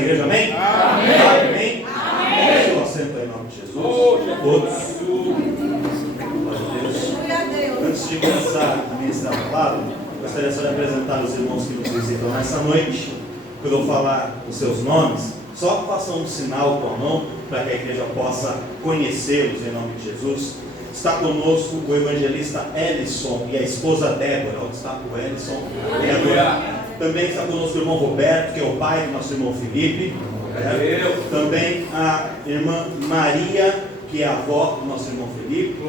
da igreja, amém? Amém. Amém. Amém. Eu assento aí em nome de Jesus. Todos. Glória a Deus. Antes de começar a ministrar a palavra, gostaria só de apresentar os irmãos que nos visitam nessa noite. Quando eu falar os seus nomes, só façam um sinal com a mão para que a igreja possa conhecê-los em nome de Jesus. Está conosco o evangelista Ellison e a esposa Débora. Onde está o Ellison? Também está conosco o irmão Roberto, que é o pai do nosso irmão Felipe. Também a irmã Maria, que é a avó do nosso irmão Felipe. E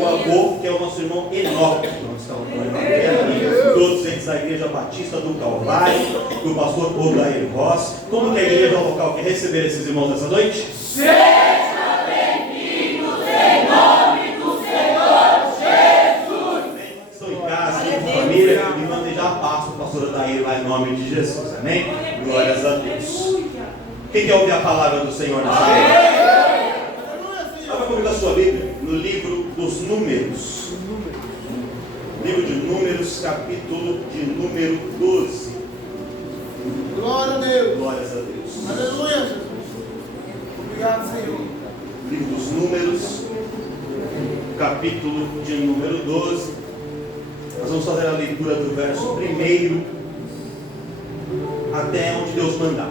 o avô, que é o nosso irmão Enoque. Onde está o irmão Enoque? Todos eles da Igreja Batista do Calvário, do pastor Odair Ross. Como que a igreja local quer receber esses irmãos nessa noite? Seja bem-vindos em nome do Senhor Jesus. Estão em casa, com família, e mandem já a paz para o pastor Odair lá em nome de Jesus. Amém? Glórias a Deus. Quem quer ouvir a palavra do Senhor nessa noite? Abra comigo a sua Bíblia no livro dos Números. Livro de Números, capítulo de número 12. Glória a Deus. Glórias a Deus. Aleluia, Jesus. Obrigado, Senhor. Livro dos Números, capítulo de número 12. Nós vamos fazer a leitura do verso 1 até onde Deus mandar.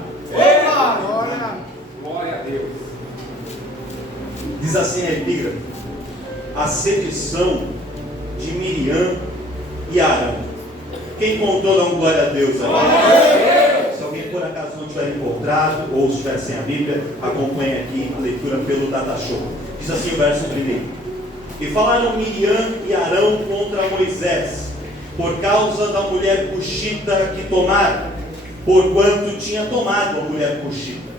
Glória a Deus. Diz assim a epígrafe: a sedição de Miriam e Arão. Quem contou, dá um glória a Deus. Se alguém por acaso não tiver encontrado ou estiver sem a Bíblia, acompanhe aqui a leitura pelo Data Show. Diz assim o verso 1: e falaram Miriam e Arão contra Moisés, por causa da mulher cuxita que tomaram, porquanto tinha tomado a mulher cuxita.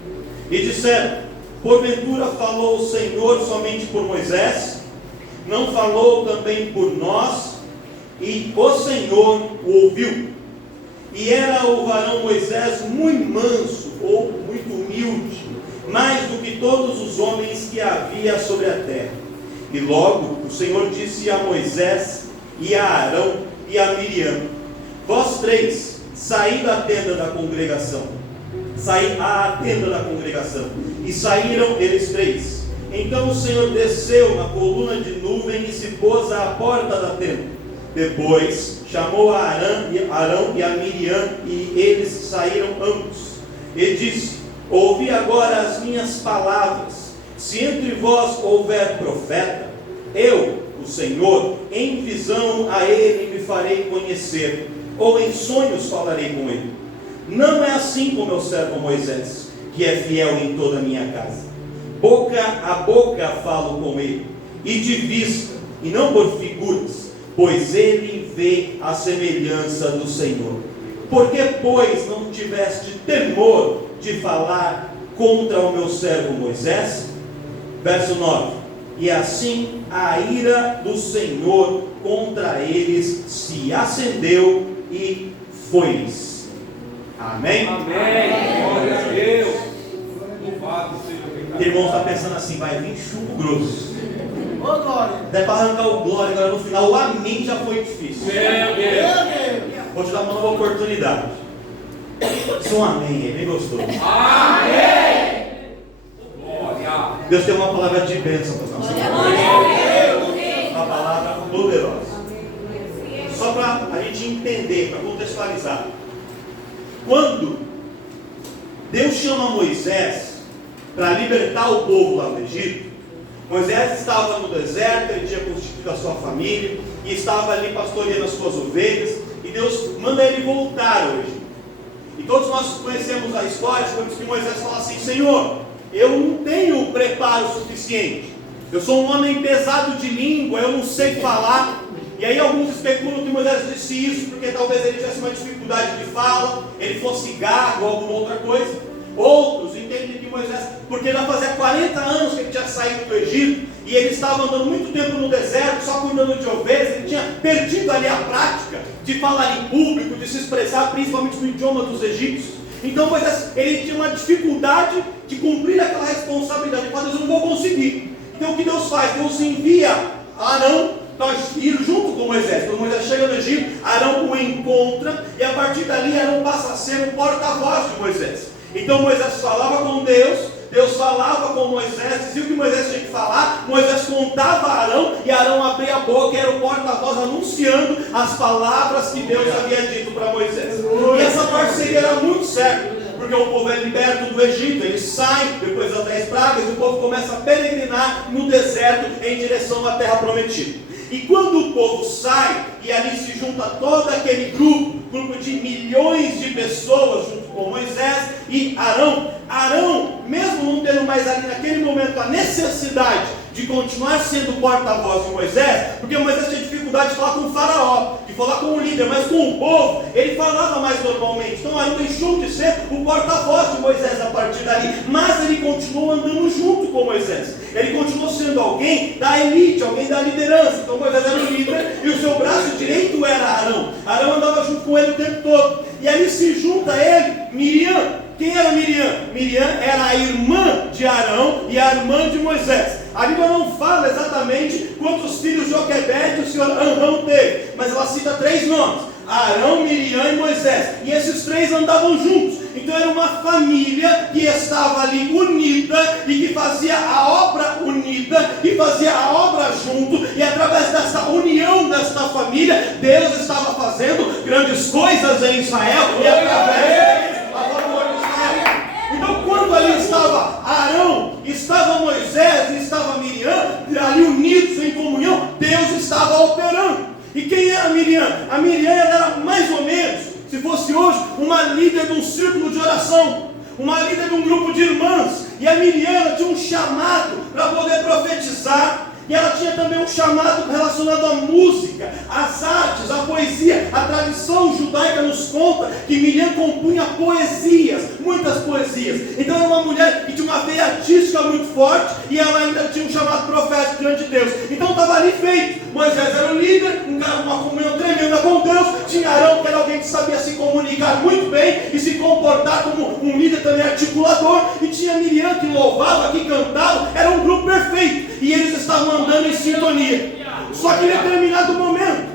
E disseram: porventura falou o Senhor somente por Moisés? Não falou também por nós? E o Senhor o ouviu. E era o varão Moisés muito manso, ou muito humilde, mais do que todos os homens que havia sobre a terra. E logo o Senhor disse a Moisés e a Arão e a Miriam: vós três, saí da tenda da congregação. Saí à tenda da congregação. E saíram eles três. Então o Senhor desceu na coluna de nuvem e se pôs à porta da tenda. Depois chamou a Arão e a Miriam, e eles saíram ambos. E disse: ouvi agora as minhas palavras. Se entre vós houver profeta, eu, o Senhor, em visão a ele me farei conhecer, ou em sonhos falarei com ele. Não é assim com meu servo Moisés, que é fiel em toda a minha casa. Boca a boca falo com ele, e de vista, e não por figuras, pois ele vê a semelhança do Senhor. Por que, pois, não tiveste temor de falar contra o meu servo Moisés? Verso 9: e assim a ira do Senhor contra eles se acendeu e foi-lhes. Amém? Amém. Glória a Deus. Louvado seja o Senhor. O irmão está pensando assim: vai vir chumbo grosso. Ô, glória. Deve para arrancar o glória, agora no final o amém já foi difícil. Meu Deus. Vou te dar uma nova oportunidade. Isso é um amém, é bem gostoso. Amém. Glória. Deus tem uma palavra de bênção para nós. Uma palavra poderosa. Só para a gente entender, para contextualizar. Quando Deus chama Moisés para libertar o povo lá do Egito, Moisés estava no deserto, ele tinha constituído a sua família e estava ali pastoreando as suas ovelhas, e Deus manda ele voltar ao Egito. E todos nós conhecemos a história quando que Moisés fala assim: Senhor, eu não tenho preparo suficiente, eu sou um homem pesado de língua, eu não sei falar. E aí alguns especulam que Moisés disse isso porque talvez ele tivesse uma dificuldade de fala, ele fosse gago ou alguma outra coisa. Outros entendem que Moisés, porque já fazia 40 anos que ele tinha saído do Egito, e ele estava andando muito tempo no deserto, só cuidando de ovelhas, ele tinha perdido ali a prática de falar em público, de se expressar principalmente no idioma dos egípcios. Então Moisés, ele tinha uma dificuldade de cumprir aquela responsabilidade. Ele fala: Deus, eu não vou conseguir. Então o que Deus faz? Deus envia Arão para ir junto com Moisés. Quando Moisés chega no Egito, Arão o encontra, e a partir dali Arão passa a ser o porta-voz de Moisés. Então Moisés falava com Deus, Deus falava com Moisés, dizia o que Moisés tinha que falar, Moisés contava a Arão, e Arão abria a boca, e era o porta-voz anunciando as palavras que Deus havia dito para Moisés. E essa parceria era muito certa, porque o povo é liberto do Egito, eles saem depois das 10 pragas, e o povo começa a peregrinar no deserto em direção à terra prometida. E quando o povo sai, e ali se junta todo aquele grupo de milhões de pessoas, junto com Moisés e Arão, mesmo não tendo mais ali naquele momento a necessidade de continuar sendo porta-voz de Moisés, porque Moisés tinha dificuldade de falar com o faraó, de falar com o líder, mas com o povo, ele falava mais normalmente. Então Arão deixou de ser o porta-voz de Moisés a partir dali, mas ele continuou andando junto com Moisés, ele continuou sendo alguém da elite, alguém da liderança. Então Moisés era o líder, e o seu braço direito era Arão andava junto com ele o tempo todo, e ali se junta a ele Miriam. Quem era Miriam? Miriam era a irmã de Arão e a irmã de Moisés. A Bíblia não fala exatamente quantos filhos Joquebede o senhor Arão teve, mas ela cita 3 nomes: Arão, Miriam e Moisés. E esses 3 andavam juntos. Então era uma família que estava ali unida e que fazia a obra unida e fazia a obra junto. E através dessa união desta família, Deus estava fazendo grandes coisas em Israel. E através deles, a favor de Israel. Então quando ali estava Arão, estava Moisés e estava Miriam, ali unidos em comunhão, Deus estava operando. E quem era Miriam? A Miriam era mais ou menos, se fosse hoje, uma líder de um círculo de oração, uma líder de um grupo de irmãs. E a Miriam tinha um chamado para poder profetizar. E ela tinha também um chamado relacionado à música, às artes, à poesia. A tradição judaica nos conta que Miriam compunha poesias, muitas poesias. Então era uma mulher que tinha uma veia artística muito forte, e ela ainda tinha um chamado profético diante de Deus. Então estava ali feito. Moisés era o líder, um cara com uma comunhão tremenda com Deus. Tinha Arão, que era alguém que sabia se comunicar muito bem e se comportar como um líder também articulador. E tinha Miriam, que louvava, que cantava. Era um grupo perfeito, e eles estavam andando em sintonia. Só que em determinado momento,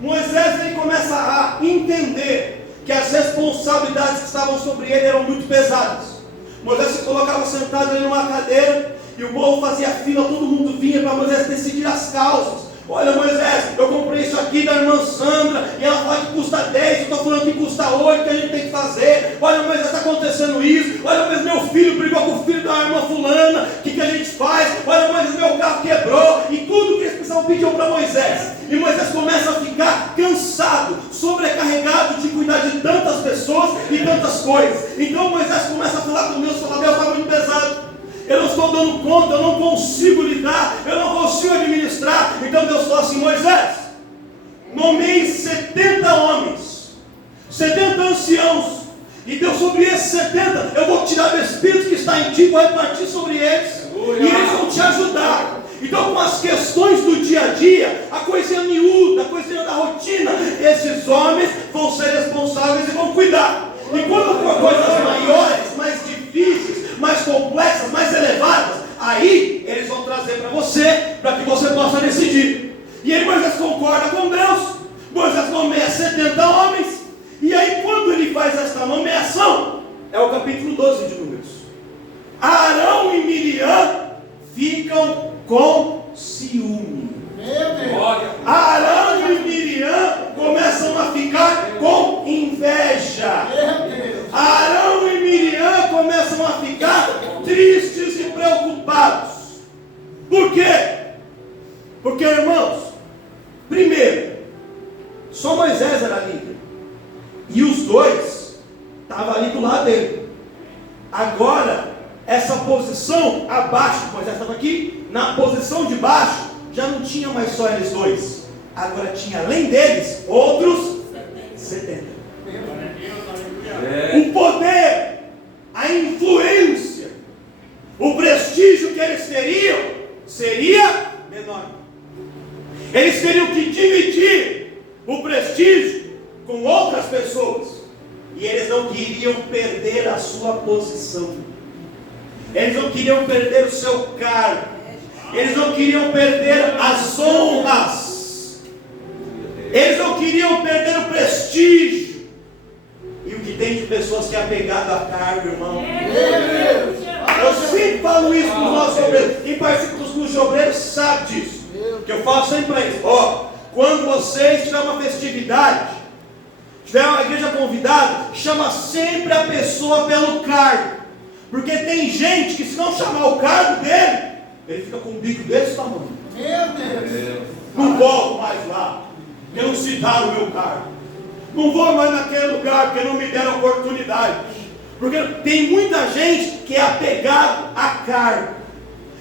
Moisés ele começa a entender que as responsabilidades que estavam sobre ele eram muito pesadas. Moisés se colocava sentado ali numa cadeira, e o povo fazia fila, todo mundo vinha para Moisés decidir as causas. Olha, Moisés, eu comprei isso aqui da irmã Sandra, e ela fala que custa 10, eu estou falando que custa 8, que a gente tem que fazer. Olha, Moisés, está acontecendo isso. Olha, mas meu filho brigou com o filho da irmã fulana, o que a gente faz? Olha, mas meu carro quebrou. E tudo que eles precisavam pediam para Moisés. E Moisés começa a ficar cansado, sobrecarregado de cuidar de tantas pessoas e tantas coisas. Então Moisés começa a falar com Deus, fala: Deus, está muito pesado, eu não estou dando conta, eu não consigo lidar, eu não consigo administrar. Então Deus fala assim: Moisés, nomeie 70 homens, 70 anciãos, e Deus, sobre esses 70, eu vou tirar o Espírito que está em ti, vou repartir sobre eles, e eles vão te ajudar. Então, com as questões do dia a dia, a coisinha miúda, a coisinha da rotina, esses homens vão ser responsáveis e vão cuidar. E quando for coisas maiores, mais difíceis, mais complexas, mais elevadas, aí eles vão trazer para você, para que você possa decidir. E aí Moisés concorda com Deus. Moisés nomeia 70 homens. E aí quando ele faz esta nomeação, é o capítulo 12 de Números, Arão e Miriam ficam com ciúme. Arão e Miriam começam a ficar com inveja. Arão e Miriam começam a ficar tristes e preocupados. Por quê? Porque, irmãos, primeiro, só Moisés era líder, e os dois estavam ali do lado dele. Agora, essa posição abaixo, Moisés estava aqui, na posição de baixo, já não tinha mais só eles dois. Agora tinha, além deles, outros 70. O poder, a influência, o prestígio que eles teriam seria menor. Eles teriam que dividir o prestígio com outras pessoas, e eles não queriam perder a sua posição, eles não queriam perder o seu cargo, eles não queriam perder as honras, eles não queriam perder o prestígio. E o que tem de pessoas que é apegado à carga, irmão. Meu Deus. Eu sempre falo isso para os nossos obreiros. Quem participa dos cursos de obreiros sabe disso. Que eu falo sempre para eles. Quando vocês tiverem uma festividade, tiver uma igreja convidada, chama sempre a pessoa pelo cargo. Porque tem gente que, se não chamar o cargo dele, ele fica com um bico desse tamanho. Meu Deus. Não volto mais lá, porque não citaram o meu cargo. Não vou mais naquele lugar, porque não me deram oportunidade. Porque tem muita gente que é apegado a cargo,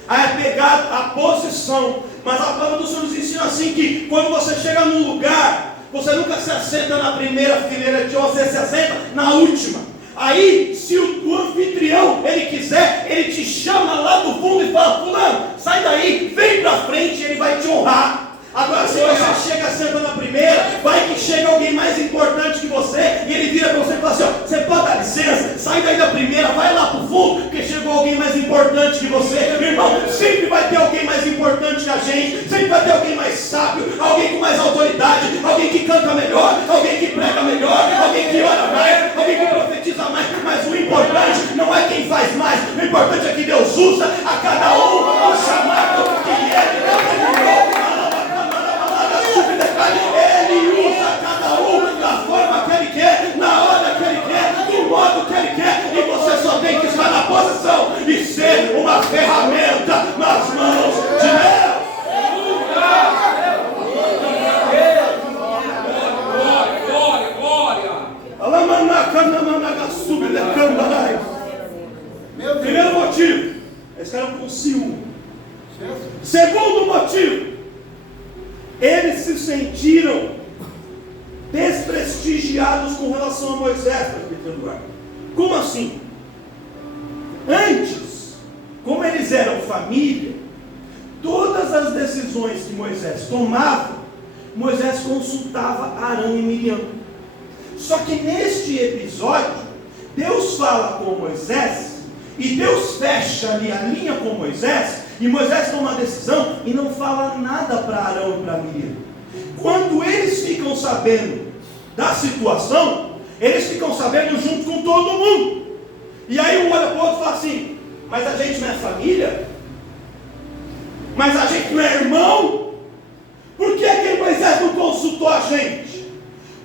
é apegado à posição. Mas a palavra do Senhor nos ensina assim, que quando você chega num lugar, você nunca se assenta na primeira fileira, você se assenta na última. Aí, se o anfitrião, ele quiser, ele te chama lá do fundo e fala: fulano, sai daí, vem pra frente, ele vai te honrar. Agora, se você chega, senta na primeira, vai que chega alguém mais importante que você, e ele vira para você e fala assim: você pode dar licença, sai daí da primeira, vai lá pro fundo, porque chegou alguém mais importante que você. Meu irmão, sempre vai ter alguém mais importante que a gente, sempre vai ter alguém mais sábio, alguém com mais autoridade, alguém que canta melhor, alguém que prega melhor, alguém que ora mais, alguém que profetiza mais. Mas o importante não é quem faz mais, o importante é que Deus usa a cada um o chamado que ele determinou. Ele usa cada um da forma que ele quer, na hora que ele quer, do modo que ele quer, e você só tem que estar na posição e ser uma ferramenta nas mãos de Deus. Primeiro motivo, eles ficaram com ciúme. Segundo motivo, eles se sentiram desprestigiados com relação a Moisés, presbítero Eduardo. Como assim? Antes, como eles eram família, todas as decisões que Moisés tomava, Moisés consultava Arão e Miriam. Só que neste episódio, Deus fala com Moisés, e Deus fecha ali a linha com Moisés, e Moisés toma uma decisão e não fala nada para Arão e para Miriam. Quando eles ficam sabendo da situação, eles ficam sabendo junto com todo mundo. E aí um olha para o outro e fala assim: mas a gente não é família? Mas a gente não é irmão? Por que é que Moisés não consultou a gente?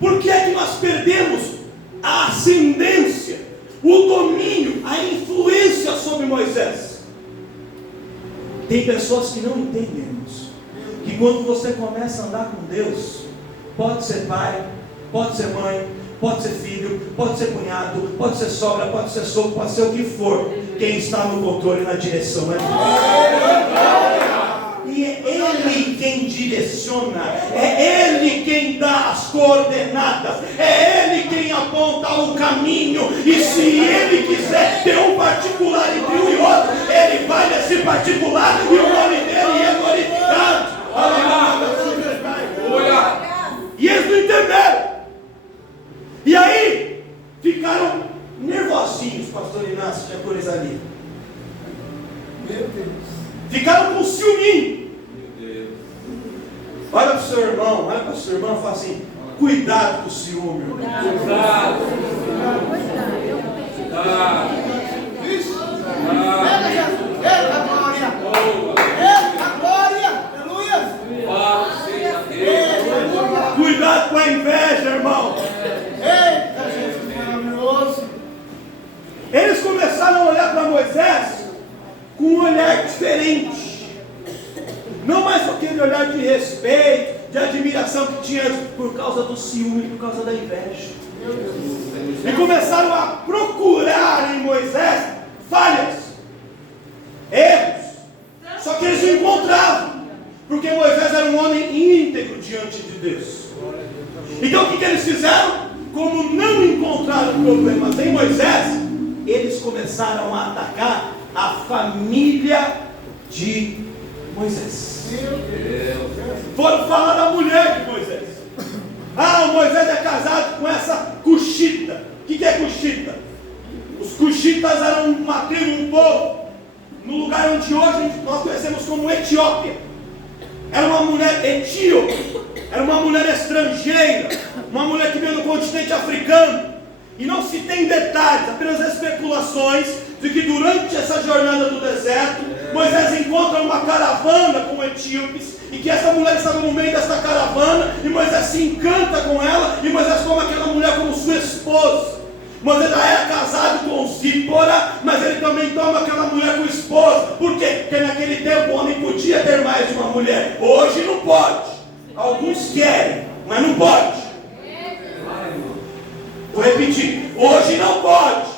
Por que é que nós perdemos a ascendência, o domínio, a influência sobre Moisés? Tem pessoas que não entendem isso, que quando você começa a andar com Deus, pode ser pai, pode ser mãe, pode ser filho, pode ser cunhado, pode ser sogra, pode ser sogro, pode ser o que for, quem está no controle, na direção é Deus. E é Ele quem direciona, é Ele quem dá as coordenadas, é Ele quem aponta o caminho. E se Ele quiser ter um particular entre um e outro, Ele vai nesse particular e o nome dele é glorificado. E eles não entenderam. E aí ficaram nervosinhos, pastor Inácio, tinha coisa ali. Meu Deus. Ficaram com ciúminho. Olha para o seu irmão, olha para o seu irmão e fala assim: cuidado com o ciúme, irmão. Cuidado. Isso. Eita glória. Eita glória. Aleluia. Cuidado com a inveja, irmão. Eita Jesus maravilhoso. Eles começaram a olhar para Moisés com um olhar diferente. Não mais aquele olhar de respeito, de admiração que tinha por causa do ciúme, por causa da inveja. E começaram a procurar em Moisés falhas, erros. Só que eles não encontravam, porque Moisés era um homem íntegro diante de Deus. Então o que eles fizeram? Como não encontraram problemas em Moisés, eles começaram a atacar a família de Moisés. Foram falar da mulher de Moisés. O Moisés é casado com essa cuxita. O que é cuxita? Os cuxitas eram uma tribo, um povo, no lugar onde hoje nós conhecemos como Etiópia. Era uma mulher etíope, era uma mulher estrangeira, uma mulher que veio do continente africano. E não se tem detalhes, apenas especulações de que durante essa jornada do deserto, Moisés encontra uma caravana com etíopes, e que essa mulher estava no meio dessa caravana, e Moisés se encanta com ela, e Moisés toma aquela mulher como sua esposa. Moisés já era casado com Zípora, mas ele também toma aquela mulher como esposa. Por quê? Porque naquele tempo o homem podia ter mais de uma mulher. Hoje não pode. Alguns querem, mas não pode. Vou repetir. Hoje não pode,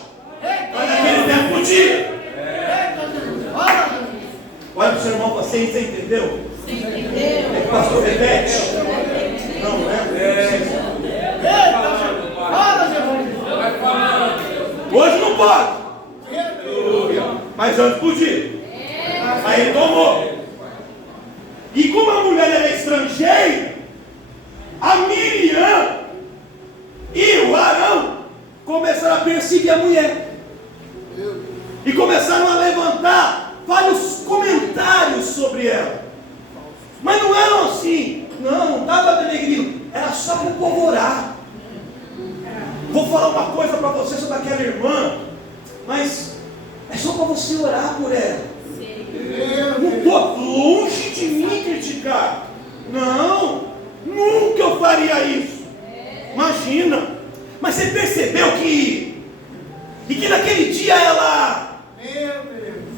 mas naquele tempo podia. Olha para o seu irmão, você entendeu? É que o pastor repete? Não, né? Hoje não pode, mas antes podia. Aí ele tomou. E como a mulher era estrangeira, a Miriam e o Arão começaram a perseguir a mulher. E começaram a levantar vários comentários sobre ela. Mas não eram assim. Não estava denegrindo. Era só para o povo orar. Vou falar uma coisa para você sobre aquela irmã, mas é só para você orar por ela. Não estou longe de mim criticar. Não, nunca eu faria isso. Imagina. Mas você percebeu que naquele dia ela,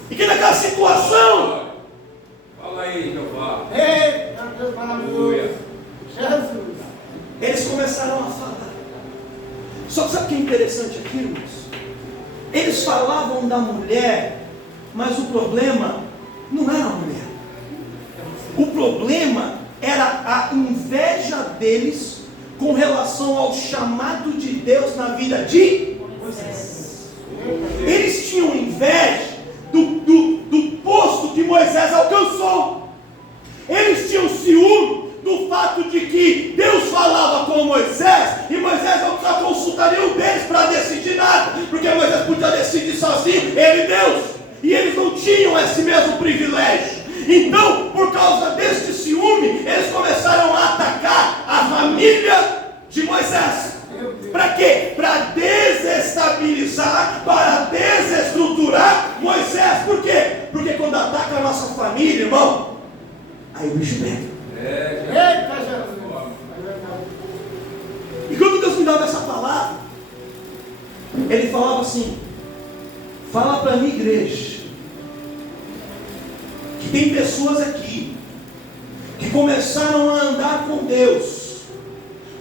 e que naquela situação, fala aí, Jeová. Eita, Deus maravilhoso. Jesus. Eles começaram a falar. Só que sabe o que é interessante aqui, irmãos? Eles falavam da mulher, mas o problema não era a mulher. O problema era a inveja deles com relação ao chamado de Deus na vida de Moisés. Eles tinham inveja do posto que Moisés alcançou. Eles tinham ciúme do fato de que Deus falava com Moisés e Moisés não precisava consultar nenhum deles para decidir nada, porque Moisés podia decidir sozinho, ele e Deus, e eles não tinham esse mesmo privilégio. Então, por causa deste ciúme, eles começaram a atacar a família de Moisés. Para quê? Para desestabilizar, para desestruturar Moisés. Por quê? Porque quando ataca a nossa família, irmão, aí o bicho pega. Eita, Jesus. E quando Deus me dava essa palavra, Ele falava assim: fala para a minha igreja que tem pessoas aqui que começaram a andar com Deus,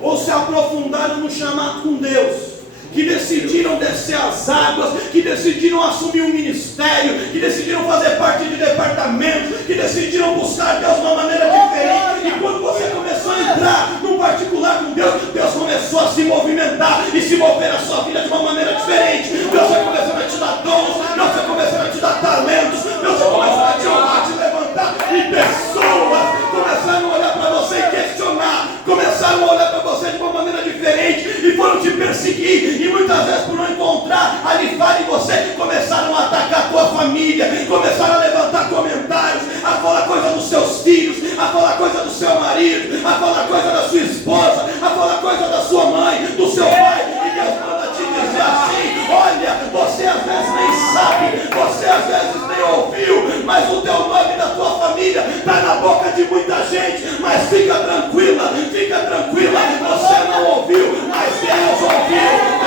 ou se aprofundaram no chamado com Deus, que decidiram descer as águas, que decidiram assumir um ministério, que decidiram fazer parte de departamento, que decidiram buscar Deus de uma maneira diferente. E quando você começou a entrar num particular com Deus, Deus começou a se movimentar e se mover na sua vida de uma maneira diferente. Deus foi começando a te dar dons, Deus foi começando a te dar talentos, Deus foi começando a te honrar, te levantar, e pessoas começaram a olhar para você e questionar, começaram a olhar para você de uma maneira diferente e foram te perseguir. E muitas vezes, por não encontrar ali falha em você, começaram a atacar a tua família, começaram a levantar comentários, a falar coisa dos seus filhos, a falar coisa do seu marido, a falar coisa da sua esposa, a falar coisa da sua mãe, do seu pai. E Deus manda te dizer assim: olha, você às vezes nem sabe, você às vezes nem ouviu, mas o teu nome da tua família está na boca de muita gente. Mas fica tranquila, você não ouviu, mas Deus ouviu.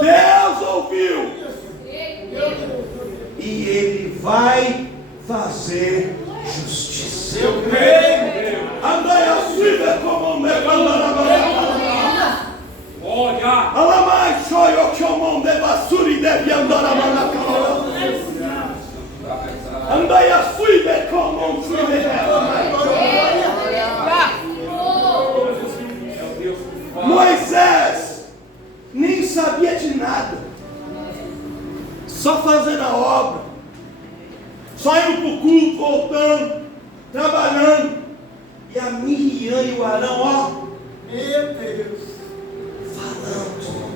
Deus ouviu. E Ele vai fazer justiça. Eu creio. Andai a vida como um Olha. Alamai shoyo kyomon de basuri de andara manakala. Andai a vida como um Moisés nem sabia de nada, só fazendo a obra, só indo para o culto, voltando, trabalhando. E a Miriam e o Arão, ó, Meu Deus. falando.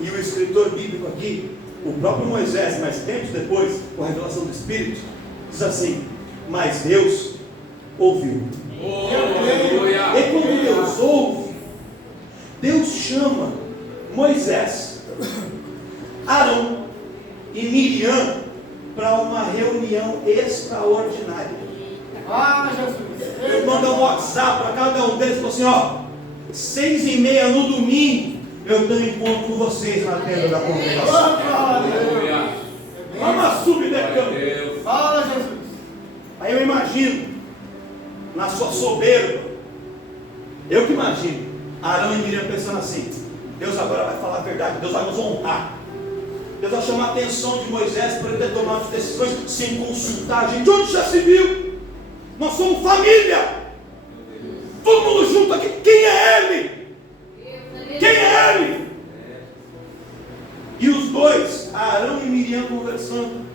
E o escritor bíblico aqui, o próprio Moisés, mais tempos depois, com a revelação do Espírito, diz assim: mas Deus ouviu. E quando Deus ouve, Deus chama Moisés, Arão e Miriam para uma reunião extraordinária. Ele manda um WhatsApp para cada um deles e falou assim: ó, 6h30 no domingo eu tenho encontro com vocês na tenda da congregação. Vamos subir decando. Fala, Jesus. Aí eu imagino, na sua soberba, eu que imagino Arão e Miriam pensando assim: Deus agora vai falar a verdade, Deus vai nos honrar, Deus vai chamar a atenção de Moisés para ele ter tomado decisões sem consultar a gente. Onde já se viu? Nós somos família, todo mundo junto aqui. Quem é ele? Quem é ele? E os dois, Arão e Miriam, conversando.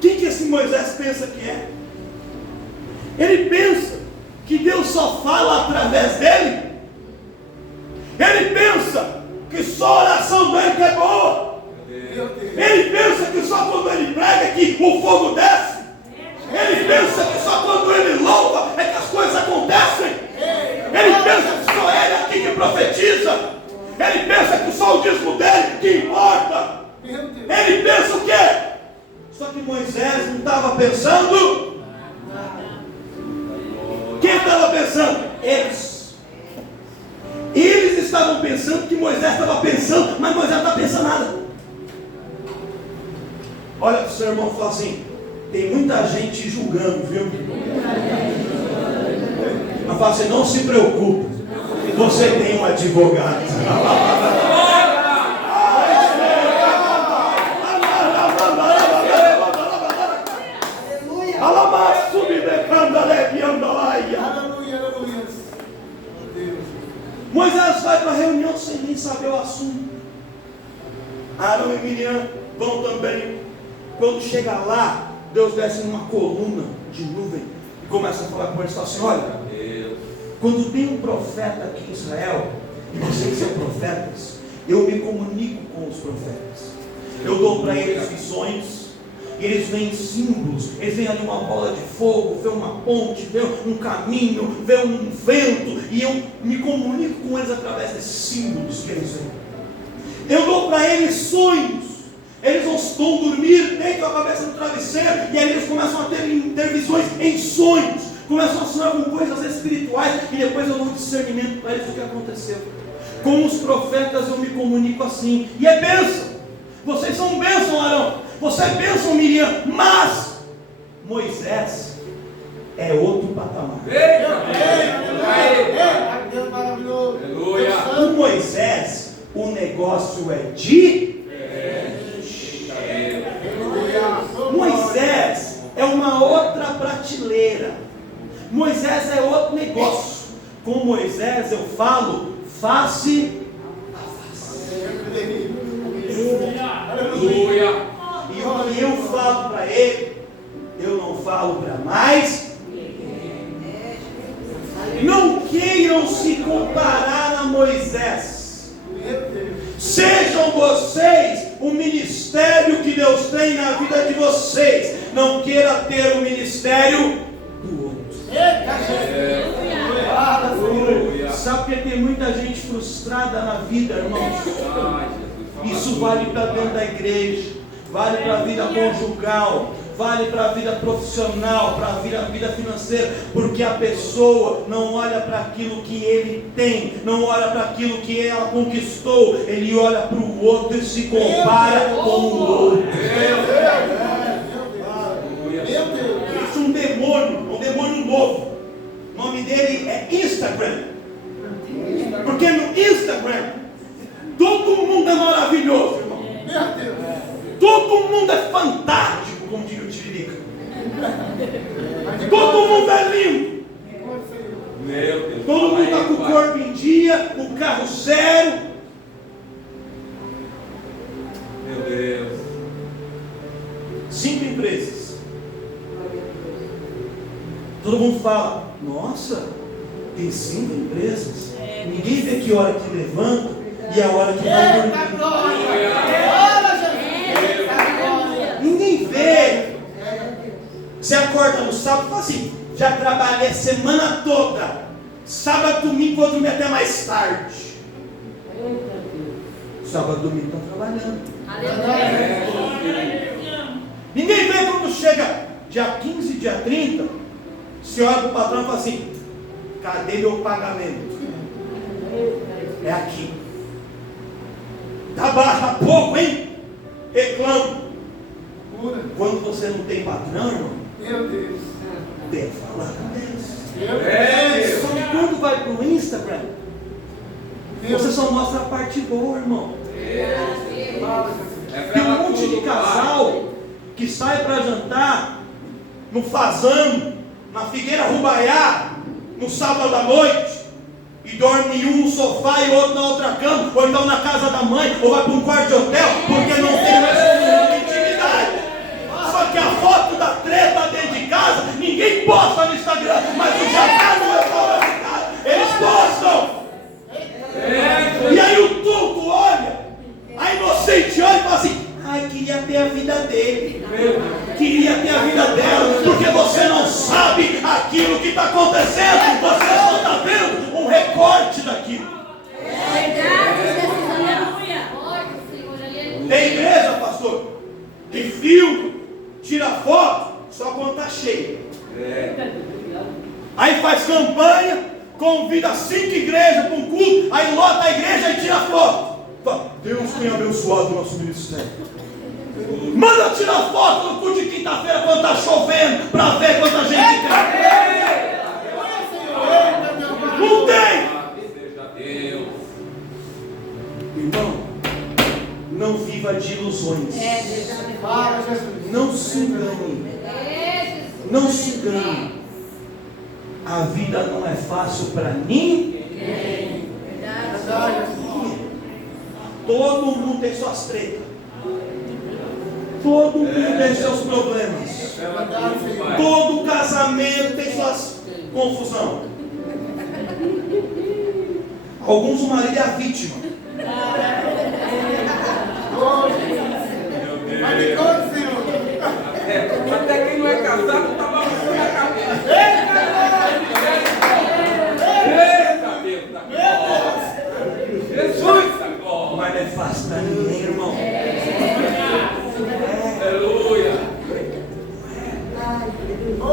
Quem que esse Moisés pensa que é? Ele pensa que Deus só fala através dele? Ele pensa que só a oração dele que é boa? Ele pensa que só quando ele prega que o fogo desce? Ele pensa que só quando ele louva é que as coisas acontecem? Ele pensa que só ele aqui que profetiza? Ele pensa que só o dízimo dele que importa? Ele pensa o quê? Só que Moisés não estava pensando. Quem estava pensando? Eles. Eles estavam pensando que Moisés estava pensando, mas Moisés não está pensando nada. Olha para o seu irmão e fala assim: tem muita gente julgando, viu? Mas fala assim: não se preocupe, você tem um advogado. Moisés vai para a reunião sem nem saber o assunto. Arão e Miriam vão também. Quando chega lá, Deus desce numa coluna de nuvem e começa a falar com eles. Fala assim: olha, quando tem um profeta aqui em Israel, e vocês são profetas, eu me comunico com os profetas. Eu dou para eles visões. E eles veem símbolos, eles veem ali uma bola de fogo, veem uma ponte, veem um caminho, veem um vento, e eu me comunico com eles através desses símbolos que eles veem. Eu dou para eles sonhos, eles vão dormir, deitam a cabeça no travesseiro, e aí eles começam a ter visões em sonhos, começam a sonhar com coisas espirituais, e depois eu dou um discernimento para eles do que aconteceu. Com os profetas eu me comunico assim, e é bênção. Vocês são bênção, Arão. Você é bênção, Miriam. Mas Moisés é outro patamar. Com Moisés o negócio é diferente. Moisés é uma outra prateleira. Moisés é outro negócio. Com Moisés eu falo face a face. Aleluia. E o que eu falo para ele, eu não falo para mais. Não queiram se comparar a Moisés. Sejam vocês o ministério que Deus tem na vida de vocês. Não queira ter o ministério do outro. Sabe que tem muita gente frustrada na vida, irmãos? Isso vale para dentro da igreja, vale para a vida conjugal, vale para a vida profissional, para a vida financeira, porque a pessoa não olha para aquilo que ele tem, não olha para aquilo que ela conquistou, ele olha para o outro e se compara com o outro. Existe um demônio novo, o nome dele é Instagram, porque no Instagram todo mundo é maravilhoso, irmão. Todo mundo é fantástico, como diria o Tiririca. Todo mundo é lindo. Todo mundo está com o corpo em dia, o carro zero. Meu Deus. 5 empresas. Todo mundo fala: nossa, tem 5 empresas. Ninguém vê que hora que levanta e a hora que vai dormir. Você acorda no sábado e fala assim: já trabalhei a semana toda. Sábado, domingo, vou dormir até mais tarde. Sábado, domingo, estão trabalhando. Ninguém vê quando chega dia 15, dia 30. Você olha para o patrão e fala assim: cadê meu pagamento? É aqui. Tá baixa pouco, hein? Reclamo. Quando você não tem patrão, irmão, Meu Deus. deve falar com Deus. Meu Deus. Só que quando vai pro Instagram, você só mostra a parte boa, irmão. Tem um monte de casal que sai para jantar no Fazano, na Figueira Rubaiá, no sábado à noite, e dorme um no sofá e outro na outra cama, ou então na casa da mãe, ou vai para um quarto de hotel, porque não tem mais intimidade. Só que a foto da treta dentro de casa, ninguém posta no Instagram, mas o jantar no restaurante de casa, eles postam. E aí o turco olha, a inocente olha e fala assim: ai, queria ter a vida dele, queria ter a vida dela, porque você não sabe aquilo que está acontecendo, você só está vendo um recorte daquilo. Tem igreja, pastor, que filma, tira foto, só quando está cheio. Aí faz campanha, convida 5 igrejas para um culto, aí lota a igreja e tira foto. Deus tenha abençoado o nosso ministério. Manda tirar foto no culto de quinta-feira quando está chovendo, para ver quanta gente tem. Não tem. Irmão, não viva de ilusões. Não se engane. Não se engane. A vida não é fácil para ninguém. Todo mundo tem suas tretas. Todo mundo tem seus problemas. Todo casamento tem suas confusões. Alguns o marido é a vítima. Até quem não é casado está balançando a cabeça. Eita, Deus da glória. Jesus da glória. Mas não é fácil para ninguém, irmão. Aleluia.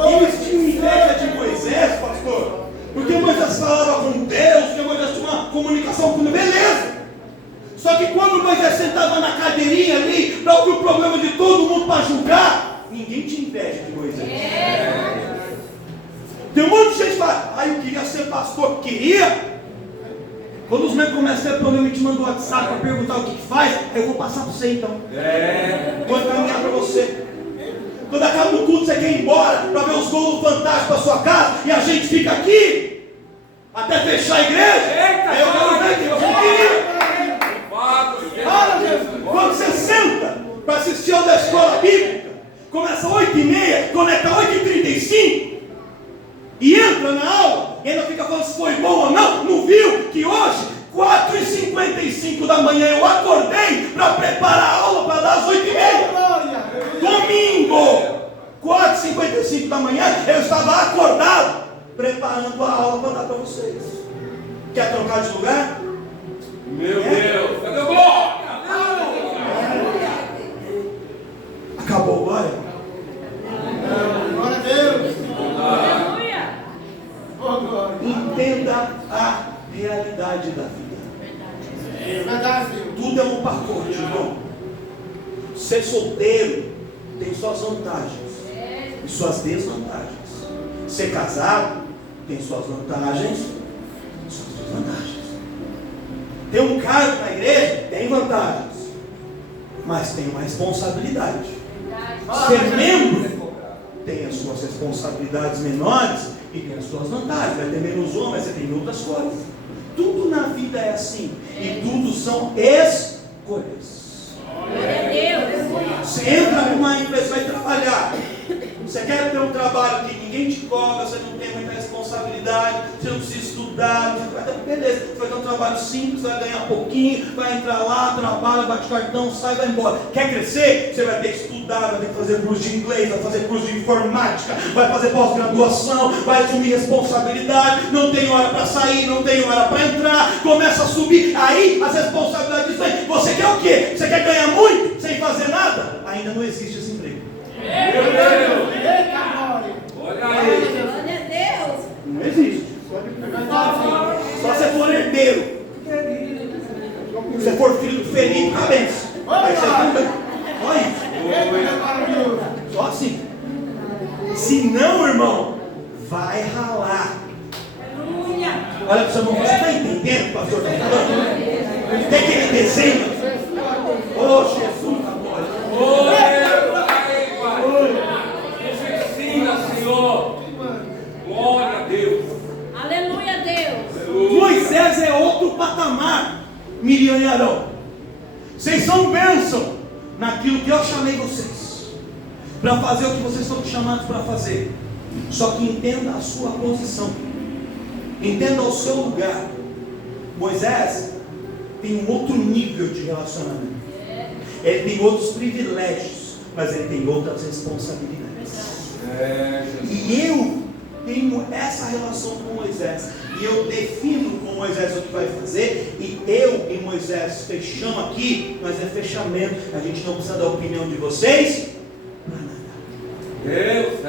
Eles tinham inveja de Moisés, pastor, porque Moisés falava com Deus, porque Moisés tinha uma comunicação com Deus, beleza. Só que quando Moisés sentava na cadeirinha ali, para ouvir o problema de todo mundo para julgar, ninguém tinha inveja de Moisés. Tem um monte de gente que fala: eu queria ser pastor. Queria? Quando os membros começam a ter problema e te mandam um WhatsApp para perguntar o que faz, eu vou passar para você então. Vou encaminhar para você. Quando acaba o culto, você quer ir embora para ver os gols fantásticos para sua casa e a gente fica aqui até fechar a igreja. Aí eu quero ver que você queria. Quando você senta para assistir ao da escola bíblica, começa 8h30, conecta 8h35 e entra na aula e ainda fica falando se foi bom ou não. Não viu que hoje, 4h55 da manhã, eu acordei para preparar a aula para dar às 8h30. Domingo, 4h55 da manhã, eu estava acordado preparando a aula para dar para vocês. Quer trocar de lugar? Meu Deus, cadê o glória? Acabou o glória? Glória a Deus. Entenda a realidade da vida. Tudo é um pacote, irmão. Ser solteiro tem suas vantagens e suas desvantagens. Ser casado tem suas vantagens e suas desvantagens. Ter um cargo na igreja tem vantagens, mas tem uma responsabilidade. Ser membro tem as suas responsabilidades menores e tem as suas vantagens. Vai ter menos uma, mas você tem outras coisas. Tudo na vida é assim. E tudo são escolhas. Você entra numa empresa, vai trabalhar. Você quer ter um trabalho que ninguém te cobra, você não tem muita responsabilidade, você não precisa estudar, beleza, você vai ter um trabalho simples, vai ganhar pouquinho, vai entrar lá, trabalha, bate cartão, sai, vai embora. Quer crescer? Você vai ter que estudar. estudar, vai ter que fazer curso de inglês, vai fazer curso de informática, vai fazer pós-graduação, vai assumir responsabilidade, não tem hora para sair, não tem hora para entrar, começa a subir, aí as responsabilidades vêm. Você quer o quê? Você quer ganhar muito sem fazer nada? Ainda não existe esse emprego. Meu Deus! Eita glória! Olha aí! Glória a Deus. Não existe. Só se for herdeiro. Se você for filho do Felipe, tá benção. Aí você também. Só isso. Só assim. Se não, irmão, vai ralar. Olha para o seu irmão, você está entendendo o que o pastor está falando? Tem que ele desenha. Oh, Jesus, amor. Nos ensina, Senhor. Glória a Deus. Aleluia a Deus. Moisés é outro patamar, Miriam e Arão. Vocês são bênção naquilo que eu chamei vocês, para fazer o que vocês estão chamados para fazer. Só que entenda a sua posição, entenda o seu lugar. Moisés tem um outro nível de relacionamento, ele tem outros privilégios, mas ele tem outras responsabilidades. E eu tenho essa relação com Moisés, e eu defino com Moisés o que vai fazer, e eu e Moisés fechamos aqui, mas é fechamento, a gente não precisa da opinião de vocês para nada. Deus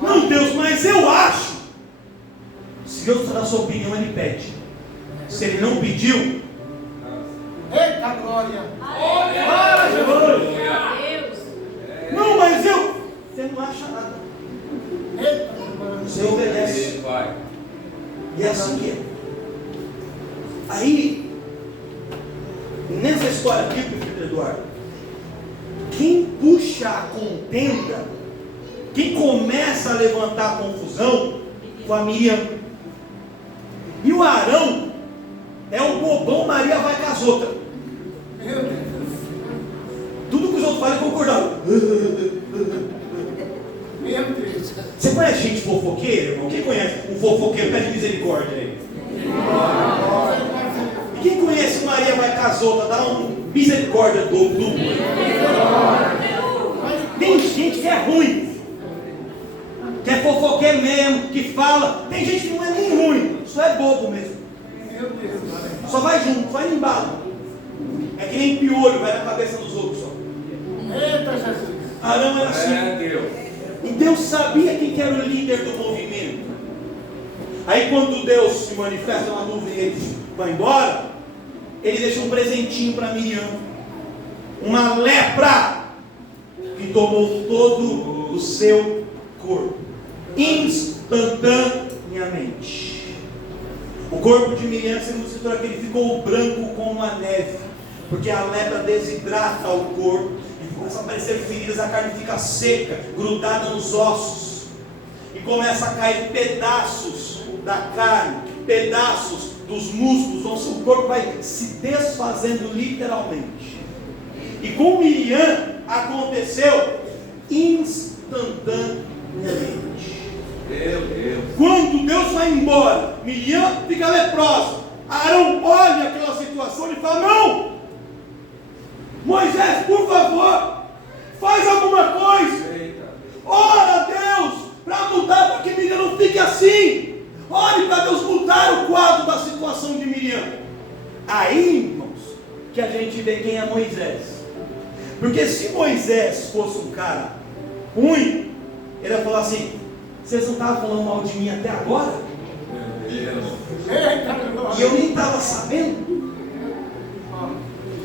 Não, Deus, mas eu acho. Se Deus está na sua opinião, ele pede. Se ele não pediu, Eita glória! Deus. não, mas você não acha nada. Eita glória! Você obedece. Vai. E é assim que é. Aí, nessa história aqui, Pedro Eduardo, quem puxa a contenda, quem começa a levantar a confusão, foi a Miriam. E o Arão é o bobão, Maria vai com as outras. Meu Deus! Tudo que os outros falam, concordaram. Meu Deus! Você conhece gente fofoqueira, irmão? Quem conhece um fofoqueiro? Pede misericórdia aí. E quem conhece Maria vai com as outras? Dá um misericórdia duplo. Tem gente que é ruim, que é fofoqueiro mesmo, que fala. Tem gente que não é nem ruim, só é bobo mesmo. Meu Deus! Só vai junto, vai no embalo. É que nem piolho, vai na cabeça dos outros só. Eita Jesus! Arão era assim. Deus. E Deus sabia quem que era o líder do movimento. Aí quando Deus se manifesta na nuvem e ele vai embora, ele deixa um presentinho para Miriam. Uma lepra que tomou todo o seu corpo. Instantaneamente. O corpo de Miriam, segundo o escritor aqui, ele ficou branco como a neve. Porque a lepra desidrata o corpo. Começa a aparecer feridas, a carne fica seca, grudada nos ossos, e começa a cair pedaços da carne, pedaços dos músculos, o corpo vai se desfazendo literalmente. E com Miriam aconteceu instantaneamente. Meu Deus. Quando Deus vai embora, Miriam fica leprosa. Arão olha aquela situação e fala: não, Moisés, por favor, faz alguma coisa. Ora a Deus para mudar, para que Miriam não fique assim. Ore para Deus mudar o quadro da situação de Miriam. Aí, irmãos, que a gente vê quem é Moisés. Porque se Moisés fosse um cara ruim, ele ia falar assim: vocês não estavam falando mal de mim até agora? Eita glória! E eu nem estava sabendo?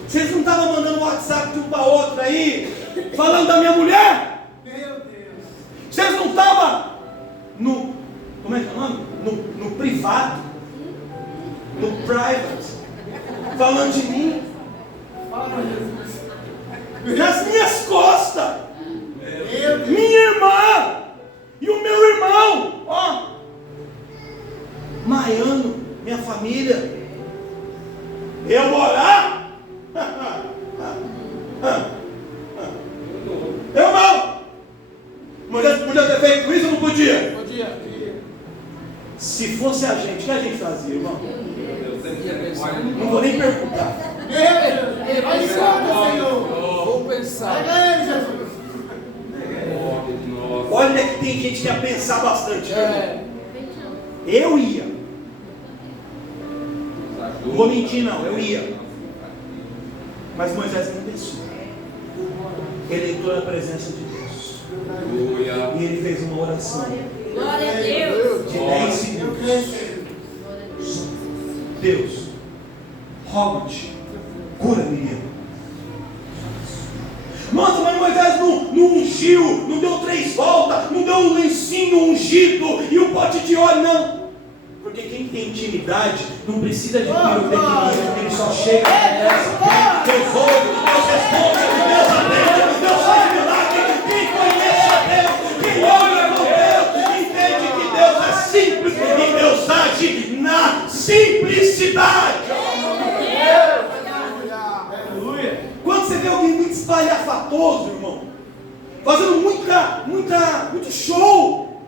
Vocês não estavam mandando WhatsApp de um para outro aí, falando da minha mulher? Meu Deus! Vocês não estavam no, como é que é o nome? No privado, no private, falando de mim, Fala Jesus! nas minhas costas, Meu Deus! minha irmã e o meu irmão, ó, Maiano, minha família, eu vou orar? Eu não. Podia ter feito isso ou não podia? Podia! Se fosse a gente, o que a gente fazia, irmão? Olha, Não vou nem perguntar. Meu Deus! Vai em conta, Senhor! Vou pensar. Pega ele, Jesus! Olha que tem gente que ia pensar bastante. Eu ia. Não vou mentir não, eu ia. Mas Moisés não pensou. Ele entrou na presença de Deus. E ele fez uma oração. Glória a Deus. De 10 segundos. Deus, rogo-te, cura Miriam. Nossa, mas Moisés não ungiu, não deu 3 voltas, não deu um lencinho ungido e um pote de óleo, não. Porque quem tem intimidade não precisa de pirotecnia, ele só chega e conversa. Deus ouve, Deus responde, Deus atende, Deus faz milagre. Quem conhece a Deus, quem olha com Deus, entende que Deus é simples e Deus age na simplicidade. Quando você vê alguém muito espalhafatoso, irmão, fazendo muito show,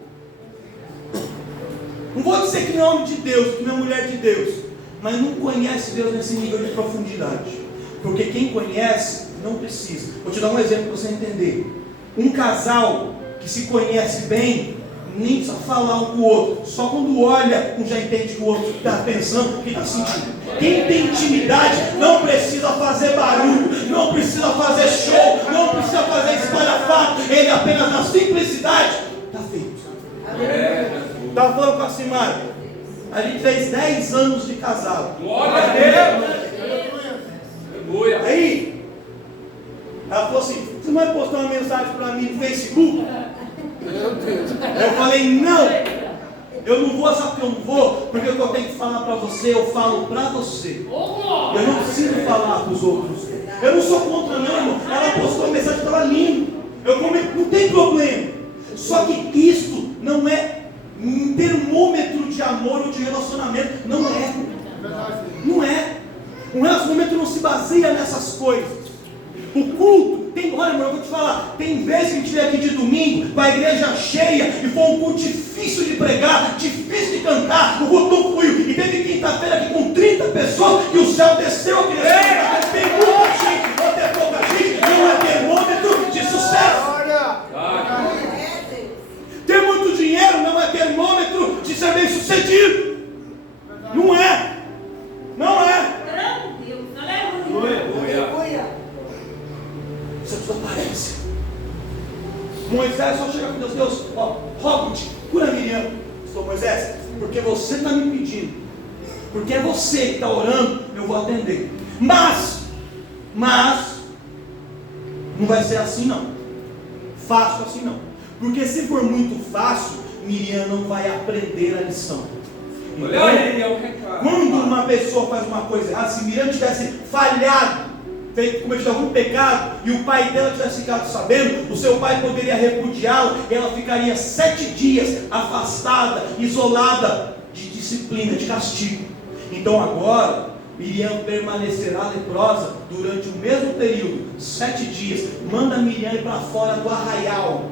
não vou dizer que não é homem de Deus, que não é mulher de Deus, mas não conhece Deus nesse nível de profundidade. Porque quem conhece não precisa. Vou te dar um exemplo para você entender. Um casal que se conhece bem, nem precisa falar um com o outro. Só quando olha, um já entende que o outro está pensando, o que está sentindo. Quem tem intimidade não precisa fazer barulho, não precisa fazer show, não precisa fazer espalhafato. Ele apenas na simplicidade está feito. Estava falando com a Simara. A gente fez 10 anos de casado. Glória a Deus. Aleluia. Aí, ela falou assim: você não vai postar uma mensagem para mim no Facebook? Eu falei: não, eu não vou, sabe que eu não vou? Porque o que eu tenho que falar para você, eu falo para você. Eu não preciso falar para os outros. Eu não sou contra, não, irmão. Ela postou a mensagem, estava lindo. Não tem problema. Só que isto não é um termômetro de amor ou de relacionamento. Não é. Não é. Um relacionamento não se baseia nessas coisas. O culto, olha, irmão, eu vou te falar, tem vezes que a gente vem aqui de domingo, com a igreja cheia, e foi um culto difícil de pregar, difícil de cantar, o culto não fluiu, e teve quinta-feira aqui com 30 pessoas, e o céu desceu a criança. Tem muita gente, ou tem pouca gente, não é termômetro de sucesso. Ter muito dinheiro não é termômetro de ser bem sucedido. Não é. Não é. Isso é tudo aparência. Moisés só chega com Deus: Deus, rogo-te, cura Miriam. Sou Moisés, porque você está me pedindo, porque é você que está orando, eu vou atender. Mas não vai ser assim não. Fácil assim não. Porque se for muito fácil, Miriam não vai aprender a lição. Então, quando uma pessoa faz uma coisa errada, se Miriam tivesse falhado, cometido algum pecado, e o pai dela tivesse ficado sabendo, o seu pai poderia repudiá-la, e ela ficaria 7 dias afastada, isolada de disciplina, de castigo. Então agora, Miriam permanecerá leprosa durante o mesmo período, 7 dias. Manda Miriam ir para fora do arraial.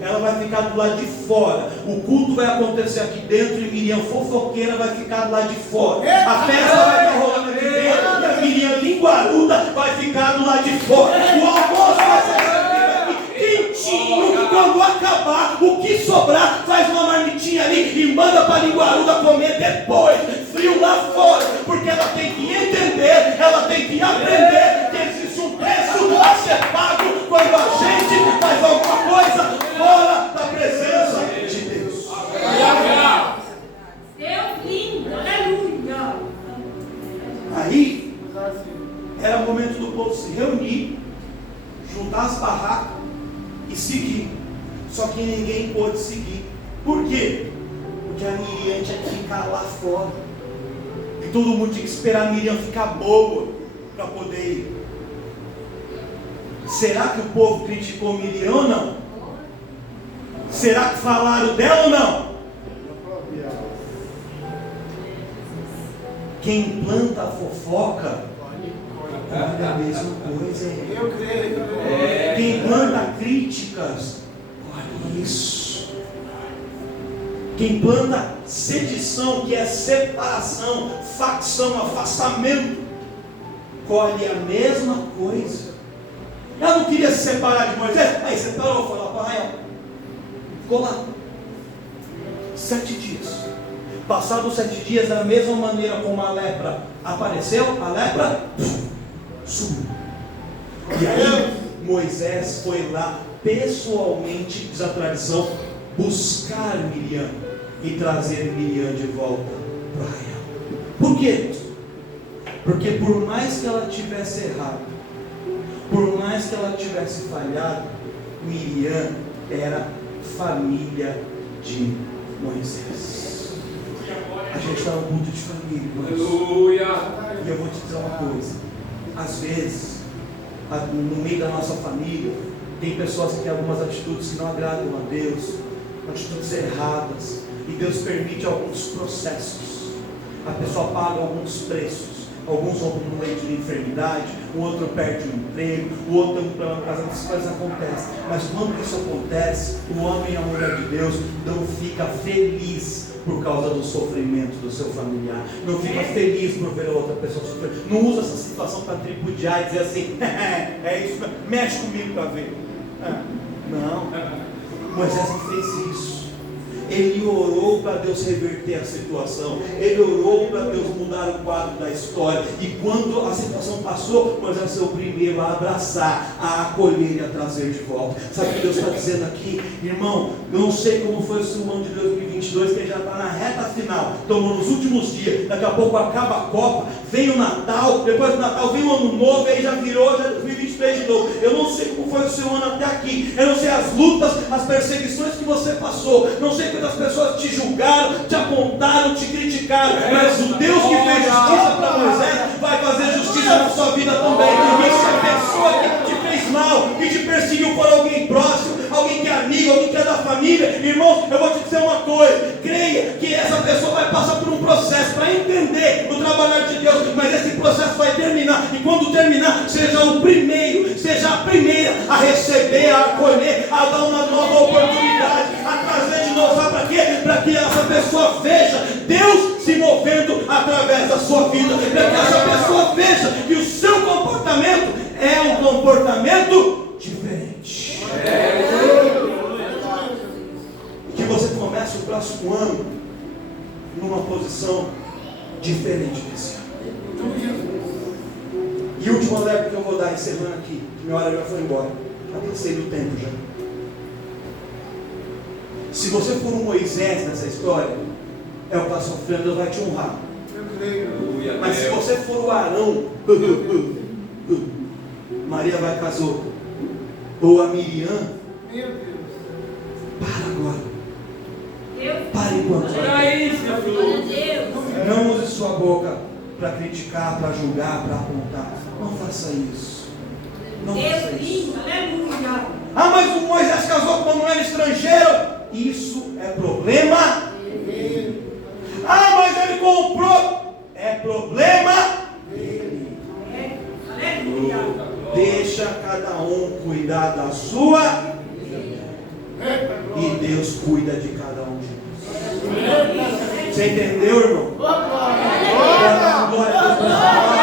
Ela vai ficar do lado de fora. O culto vai acontecer aqui dentro e Miriam fofoqueira vai ficar do lado de fora. A festa vai estar rolando aqui dentro e a Miriam linguaruda vai ficar do lado de fora. O almoço vai ser servido aqui quentinho. Quando acabar, o que sobrar, faz uma marmitinha ali e manda para a linguaruda comer depois, frio lá fora. Porque ela tem que entender, ela tem que aprender que existe um preço a ser pago quando a gente faz alguma coisa fora da presença de Deus. Deus lindo, aleluia. Aí era o momento do povo se reunir, juntar as barracas e seguir. Só que ninguém pôde seguir. Por quê? Porque a Miriam tinha que ficar lá fora. E todo mundo tinha que esperar a Miriam ficar boa para poder ir. Será que o povo criticou Miriam ou não? Será que falaram dela ou não? Quem planta a fofoca olha a mesma coisa. Eu creio. Quem planta críticas, olha isso. Quem planta sedição, que é separação, facção, afastamento, colhe a mesma coisa. Ela não queria se separar de Moisés, aí separou, foi lá para Arraial. Ficou lá 7 dias. Passados 7 dias, da mesma maneira como a lepra apareceu, a lepra sumiu. E aí Moisés foi lá pessoalmente, diz a tradição, buscar Miriam e trazer Miriam de volta para Arraial. Por quê? Porque por mais que ela tivesse errado, por mais que ela tivesse falhado, Miriam era família de Moisés. A gente está no culto de família, Aleluia. e eu vou te dizer uma coisa: às vezes, no meio da nossa família, tem pessoas que têm algumas atitudes que não agradam a Deus, atitudes erradas, e Deus permite alguns processos. A pessoa paga alguns preços. Alguns vão para um leito de enfermidade, o outro perde o emprego, o outro tem um problema no casamento. Essas coisas acontecem. Mas quando isso acontece, o homem e a mulher de Deus não fica feliz por causa do sofrimento do seu familiar, não fica feliz por ver a outra pessoa sofrer, não usa essa situação para tripudiar e dizer assim, é isso, mexe comigo para ver. Não, Moisés não fez isso. Ele orou para Deus reverter a situação, ele orou para Deus mudar o quadro da história, e quando a situação passou, Moisés foi o primeiro a abraçar, a acolher e a trazer de volta. Sabe o que Deus está dizendo aqui? Irmão, eu não sei como foi o seu ano de 2022, que já está na reta final, estamos nos últimos dias, daqui a pouco acaba a Copa, vem o Natal, depois do Natal vem o Ano Novo, e aí já virou, já 2023 de novo. Eu não sei como foi o seu ano até aqui, eu não sei as lutas, as perseguições que você passou, não sei quantas pessoas te julgaram, te apontaram, te criticaram, mas o Deus que fez justiça para Moisés vai fazer justiça na sua vida também. E se a pessoa que te fez mal, que te perseguiu, for alguém próximo, alguém que é amigo, alguém que é da família, irmãos, eu vou te dizer uma coisa: creia que essa pessoa vai passar por um processo para entender o trabalhar de Deus, mas esse processo vai terminar, e quando terminar, seja o primeiro, seja a primeira a receber, a acolher, a dar uma nova oportunidade, a trazer de novo. Sabe para quê? Para que essa pessoa veja Deus se movendo através da sua vida, para que essa pessoa veja que o seu comportamento é um comportamento diferente. Que você comece o próximo ano numa posição diferente desse ano. E o último alerta que eu vou dar, encerrando aqui, que minha hora já foi embora, já passei do tempo já. Se você for um Moisés nessa história, é o que está sofrendo, Deus vai te honrar. Mas se você for o Arão, Maria vai casar, ou a Miriam, para agora. Pare enquanto não use sua boca para criticar, para julgar, para apontar. Não faça isso. Não faça isso. Ah, mas o Moisés casou com uma mulher estrangeira. Isso é problema. Ah, mas ele comprou. É problema dele. Deixa cada um cuidar da sua e Deus cuida de cada um de nós. Você entendeu, irmão? Glória a Deus.